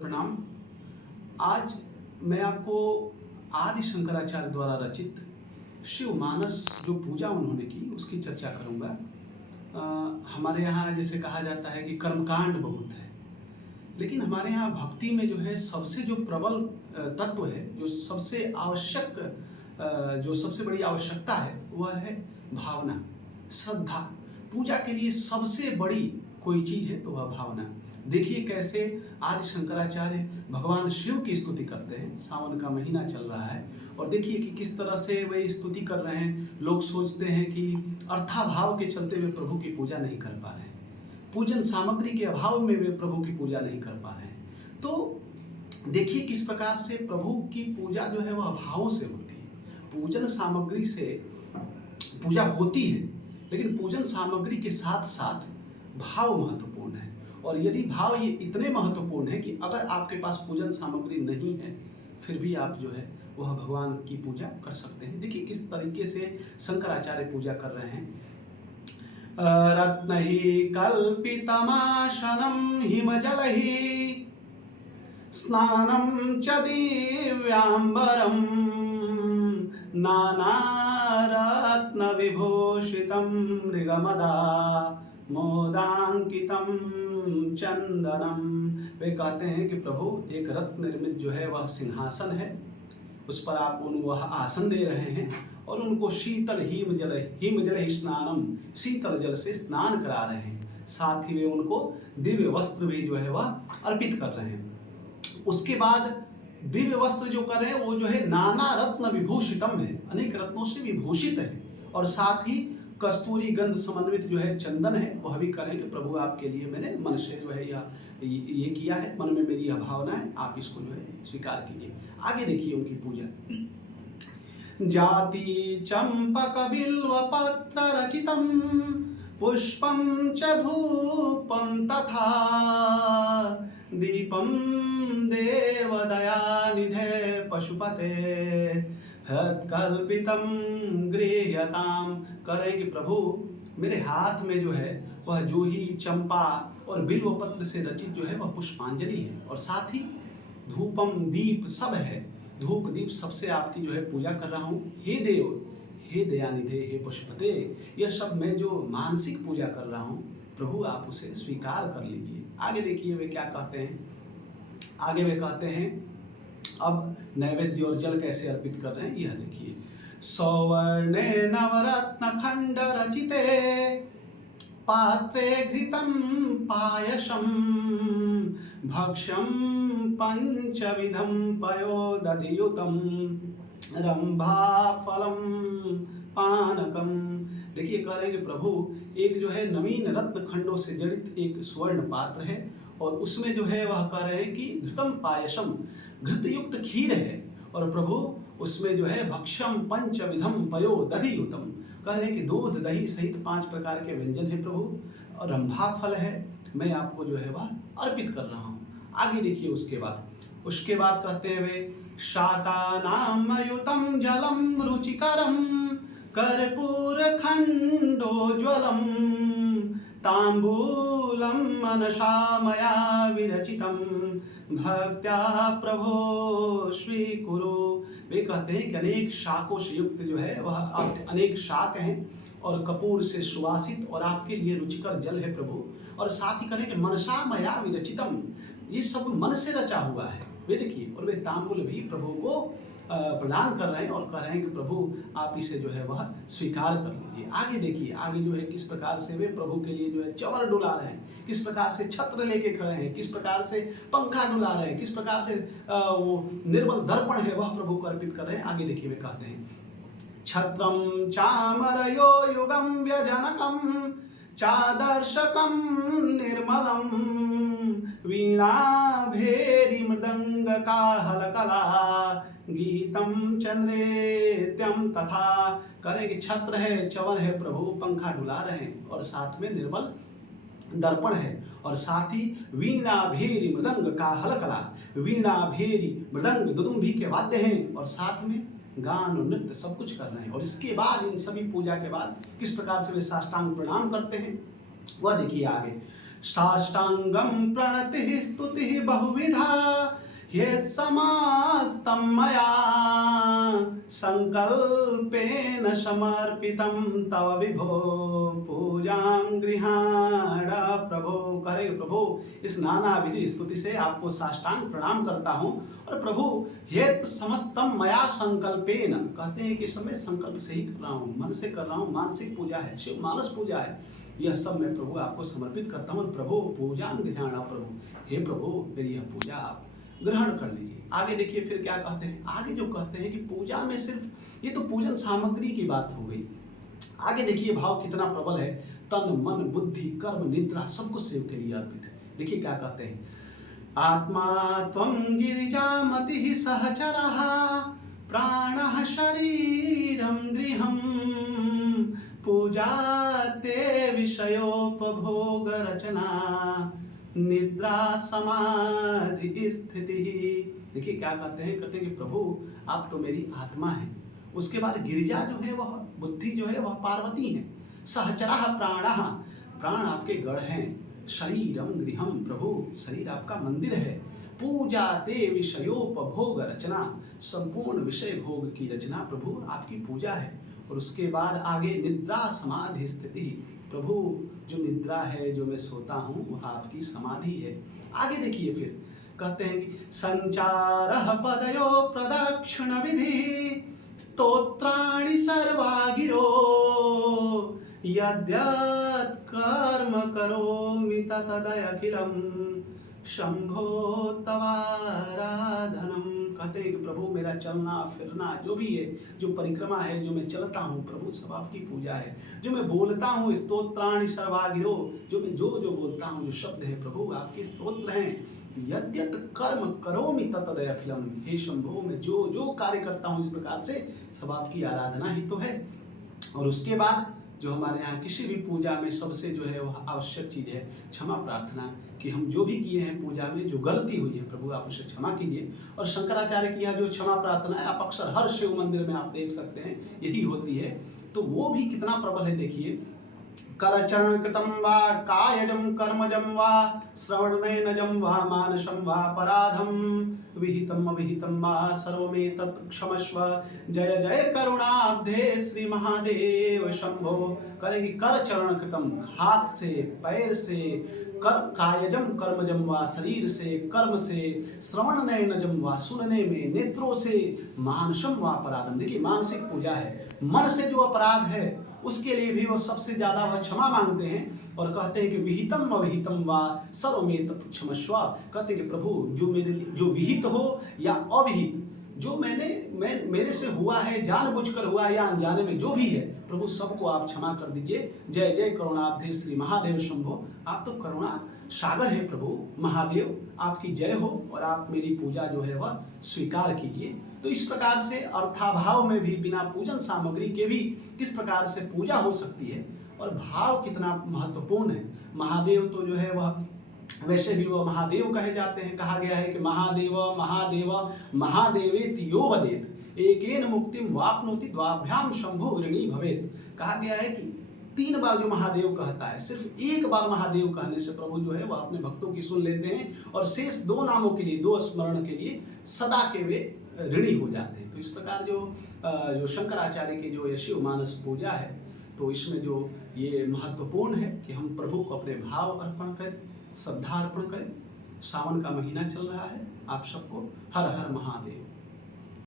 प्रणाम। आज मैं आपको आदि शंकराचार्य द्वारा रचित शिव मानस जो पूजा उन्होंने की उसकी चर्चा करूंगा। हमारे यहाँ जैसे कहा जाता है कि कर्मकांड बहुत है, लेकिन हमारे यहाँ भक्ति में जो है सबसे जो प्रबल तत्व है, जो सबसे आवश्यक जो सबसे बड़ी आवश्यकता है वह है भावना, श्रद्धा। पूजा के लिए सबसे बड़ी कोई चीज़ है तो वह भावना। देखिए कैसे आदि शंकराचार्य भगवान शिव की स्तुति करते हैं। सावन का महीना चल रहा है और देखिए कि किस तरह से वे स्तुति कर रहे हैं। लोग सोचते हैं कि अर्थाभाव के चलते वे प्रभु की पूजा नहीं कर पा रहे हैं, पूजन सामग्री के अभाव में वे प्रभु की पूजा नहीं कर पा रहे हैं। तो देखिए किस प्रकार से प्रभु की पूजा जो है वह भावों से होती है। पूजन सामग्री से पूजा होती है, लेकिन पूजन सामग्री के साथ साथ भाव महत्वपूर्ण है। और यदि भाव ये इतने महत्वपूर्ण है कि अगर आपके पास पूजन सामग्री नहीं है फिर भी आप जो है वह भगवान की पूजा कर सकते हैं। देखिए किस तरीके से शंकराचार्य पूजा कर रहे हैं। रत्नैः कल्पितमाशनं हिमजलैः स्नानं च दिव्याम्बरं नानारत्नविभूषितं मृगमदा मोदांकितम चंदनम। वे कहते हैं कि प्रभु एक रत्न निर्मित जो है वह सिंहासन है, उस पर आप वह आसन दे रहे हैं और उनको शीतल हिम जल स्नानम, शीतल जल से स्नान करा रहे हैं। साथ ही वे उनको दिव्य वस्त्र भी जो है वह अर्पित कर रहे हैं। उसके बाद दिव्य वस्त्र जो कर रहे हैं वो जो है नाना रत्न विभूषितम है, अनेक रत्नों से विभूषित है। और साथ ही कस्तूरी गंध समन्वित जो है चंदन है, वह भी करें कि प्रभु आपके लिए मैंने मन से जो है ये किया है, मन में मेरी यह भावना है, आप इसको जो है स्वीकार कीजिए। आगे देखिए उनकी पूजा। जाति चंपक बिल्व पत्र रचितम पुष्पम च धूपम तथा दीपम देवदयानिधे पशुपते हृत्कल्पितम गृह्यताम। करें कि प्रभु मेरे हाथ में जो है वह जूही, चंपा और बिल्व पत्र से रचित जो है वह पुष्पांजलि है, और साथ ही धूपम, दीप सब है, धूप दीप सबसे आपकी जो है पूजा कर रहा हूँ। हे देव, हे दयानिधे, हे पशुपते, यह सब मैं जो मानसिक पूजा कर रहा हूँ प्रभु आप उसे स्वीकार कर लीजिए। आगे देखिए वे क्या कहते हैं। आगे वे कहते हैं अब नैवेद्य और जल कैसे अर्पित कर रहे हैं यह देखिए। सौवर्णे नवरत्न खंड रचिते पात्रे घृतं पायसं भक्ष्यं पंचविधं पयोदधियुतं रंभाफलं पानकम। देखिए कह रहे हैं कि प्रभु एक जो है नवीन रत्न खंडों से जड़ित एक स्वर्ण पात्र है और उसमें जो है वह कह रहे हैं कि घृतम पायसम, घृत युक्त खीर है, और प्रभु उसमें जो है भक्ष्यम पंचविधम पयो दधियुतम, कह रहे हैं कि दूध दही सहित 5 प्रकार के व्यंजन है प्रभु, और रंभा फल है, मैं आपको जो है वह अर्पित कर रहा हूँ। आगे देखिए उसके बाद कहते हैं वे शाकानामयुतम जलम रुचिकरम कर्पूर खंडोज्वलम तांबूलम मनसा मया विरचितम भक्त्या प्रभो स्वीकुरु। वे कहते हैं कि अनेक शाकों से युक्त जो है वह अनेक शाक हैं और कपूर से सुवासित और आपके लिए रुचिकर जल है प्रभु, और साथ ही करें कि मनसा मया विरचितम, ये सब मन से रचा हुआ है। वे देखिए और वे तांबूल भी प्रभु को प्रदान कर रहे हैं और कह रहे हैं कि प्रभु आप इसे जो है वह स्वीकार कर लीजिए। आगे देखिए आगे जो है किस प्रकार से वे प्रभु के लिए जो है चवर डुला रहे हैं, किस प्रकार से छत्र लेके खड़े हैं, किस प्रकार से पंखा डुला रहे हैं, किस प्रकार से वो निर्मल दर्पण है वह प्रभु को अर्पित कर रहे हैं। आगे देखिए वे कहते हैं छत्रम चामरयो युगम व्यजनकम चादर्शकम निर्मलम वीणा भेरी मृदंग काहलकला गीतम चंद्रेत्यम तथा। करें कि छत्र है, चवर है, प्रभु पंखा डुला रहे हैं और साथ में निर्मल दर्पण है, और साथ ही वीणा भेरी मृदंग का हलकला, वीणा भेरी मृदंग दुदुम्भी के वाद्य हैं, और साथ में गान और नृत्य सब कुछ कर रहे हैं। और इसके बाद इन सभी पूजा के बाद किस प्रकार से वे साष्टांग प्रणाम करते हैं वह देखिए आगे। साष्टांगं प्रणतिः स्तुतिः बहुविधा ये समस्तं मया संकल्पेन समर्पितं तव विभो पूजां गृहाण प्रभो। करे प्रभु, इस नाना विधि स्तुति से आपको साष्टांग प्रणाम करता हूँ। और प्रभु हेत समस्तम मया संकल्पेन, कहते हैं कि समय संकल्प से ही कर रहा हूँ, मन से कर रहा हूँ, मानसिक पूजा है, शिव मानस पूजा है, यह सब मैं प्रभु आपको समर्पित करता हूँ। प्रभु पूजा गृहाण प्रभु, हे प्रभु मेरी यह पूजा आप ग्रहण कर लीजिए। आगे देखिए फिर क्या कहते हैं, आगे जो कहते हैं कि पूजा में सिर्फ ये तो पूजन सामग्री की बात हो गई। आगे देखिए भाव कितना प्रबल है, तन मन बुद्धि कर्म निद्रा सब कुछ शिव के लिए अर्पित है। देखिए क्या कहते हैं, आत्मा त्वं गिरिजामतिः सहचरः प्राणः शरीरं गृहं पूजा ते विषयोपभोग रचना निद्रा समाधि स्थिति। देखिए क्या कहते हैं, कहते हैं कि प्रभु आप तो मेरी आत्मा है, उसके बाद गिरिजा जो है वह बुद्धि जो है वह पार्वती है, सहचरः प्राणः, प्राण आपके गढ़ हैं, शरीरम गृहम प्रभु शरीर आपका मंदिर है, पूजा ते विषयोपभोग रचना, संपूर्ण विषय भोग की रचना प्रभु आपकी पूजा है। और उसके बाद आगे निद्रा समाधि स्थिति, प्रभु जो निद्रा है, जो मैं सोता हूँ वह आपकी समाधि है। आगे देखिए फिर कहते हैं कि संचारः पदयो प्रदक्षिण विधि स्तोत्राणि सर्वा गिरो यद्यत् कर्म करोमि तदखिलं शंभो तवाराधनम। कहते हैं कि प्रभु मेरा चलना फिरना जो भी है, जो परिक्रमा है, जो मैं चलता हूँ प्रभु सब आपकी पूजा है। जो मैं बोलता हूँ स्तोत्राणि सर्वा गिरो, जो मैं जो बोलता हूँ जो शब्द है प्रभु आपके स्तोत्र हैं। यद्यत् कर्म करोमि तद अखिलम, हे शंभो मैं जो कार्य करता हूँ इस प्रकार से सब आपकी आराधना ही तो है। और उसके बाद जो हमारे यहाँ किसी भी पूजा में सबसे जो है वह आवश्यक चीज़ है क्षमा प्रार्थना, कि हम जो भी किए हैं पूजा में जो गलती हुई है प्रभु आप उसे क्षमा कीजिए। और शंकराचार्य की यह जो क्षमा प्रार्थना है आप अक्सर हर शिव मंदिर में आप देख सकते हैं यही होती है, तो वो भी कितना प्रबल है। देखिए करचरण कृतं वा कायजं कर्मजं वा श्रवणनयनजं वा मानसं वा पराधं विहितम् अविहितं वा सर्वमेतत् क्षमस्व जय जय करुणाब्धे श्री महादेव शंभो। करेंगे कर चरण कृतम, हाथ से पैर से, कर कायजम कर्मजम वा शरीर से कर्म से, श्रवण नयनजम वा सुनने में, नेत्रों से, मानसम वा अपराधम। देखिए मानसिक पूजा है, मन से जो अपराध है उसके लिए भी वो सबसे ज्यादा वह क्षमा मांगते हैं। और कहते हैं कि विहितम अविहितम वा सर्वमेतत् क्षमस्व, कहते हैं कि प्रभु जो मेरे जो विहित हो या अविहित, जो मेरे से हुआ है, जानबूझकर हुआ या अनजाने में जो भी है प्रभु सबको आप क्षमा कर दीजिए। जय जय करुणाब्धे श्री महादेव शंभो, आप तो करुणा सागर है प्रभु महादेव, आपकी जय हो और आप मेरी पूजा जो है वह स्वीकार कीजिए। तो इस प्रकार से अर्थाभाव में भी बिना पूजन सामग्री के भी किस प्रकार से पूजा हो सकती है और भाव कितना महत्वपूर्ण है। महादेव तो जो है वह वैसे भी वह महादेव कहे जाते हैं, कहा गया है कि महादेव महादेव महादेवेति यो वदेत एकेन मुक्तिम वाप्नोति द्वाभ्याम शंभु ऋणी भवेत। कहा गया है कि 3 बार जो महादेव कहता है, सिर्फ एक बार महादेव कहने से प्रभु जो है वह अपने भक्तों की सुन लेते हैं और शेष 2 नामों के लिए, 2 स्मरण के लिए सदा के वे ऋणी हो जाते हैं। तो इस प्रकार जो शंकराचार्य की जो शिव मानस पूजा है, तो इसमें जो ये महत्वपूर्ण है कि हम प्रभु को अपने भाव अर्पण करें, श्रद्धा अर्पण करें। सावन का महीना चल रहा है, आप सबको हर हर महादेव।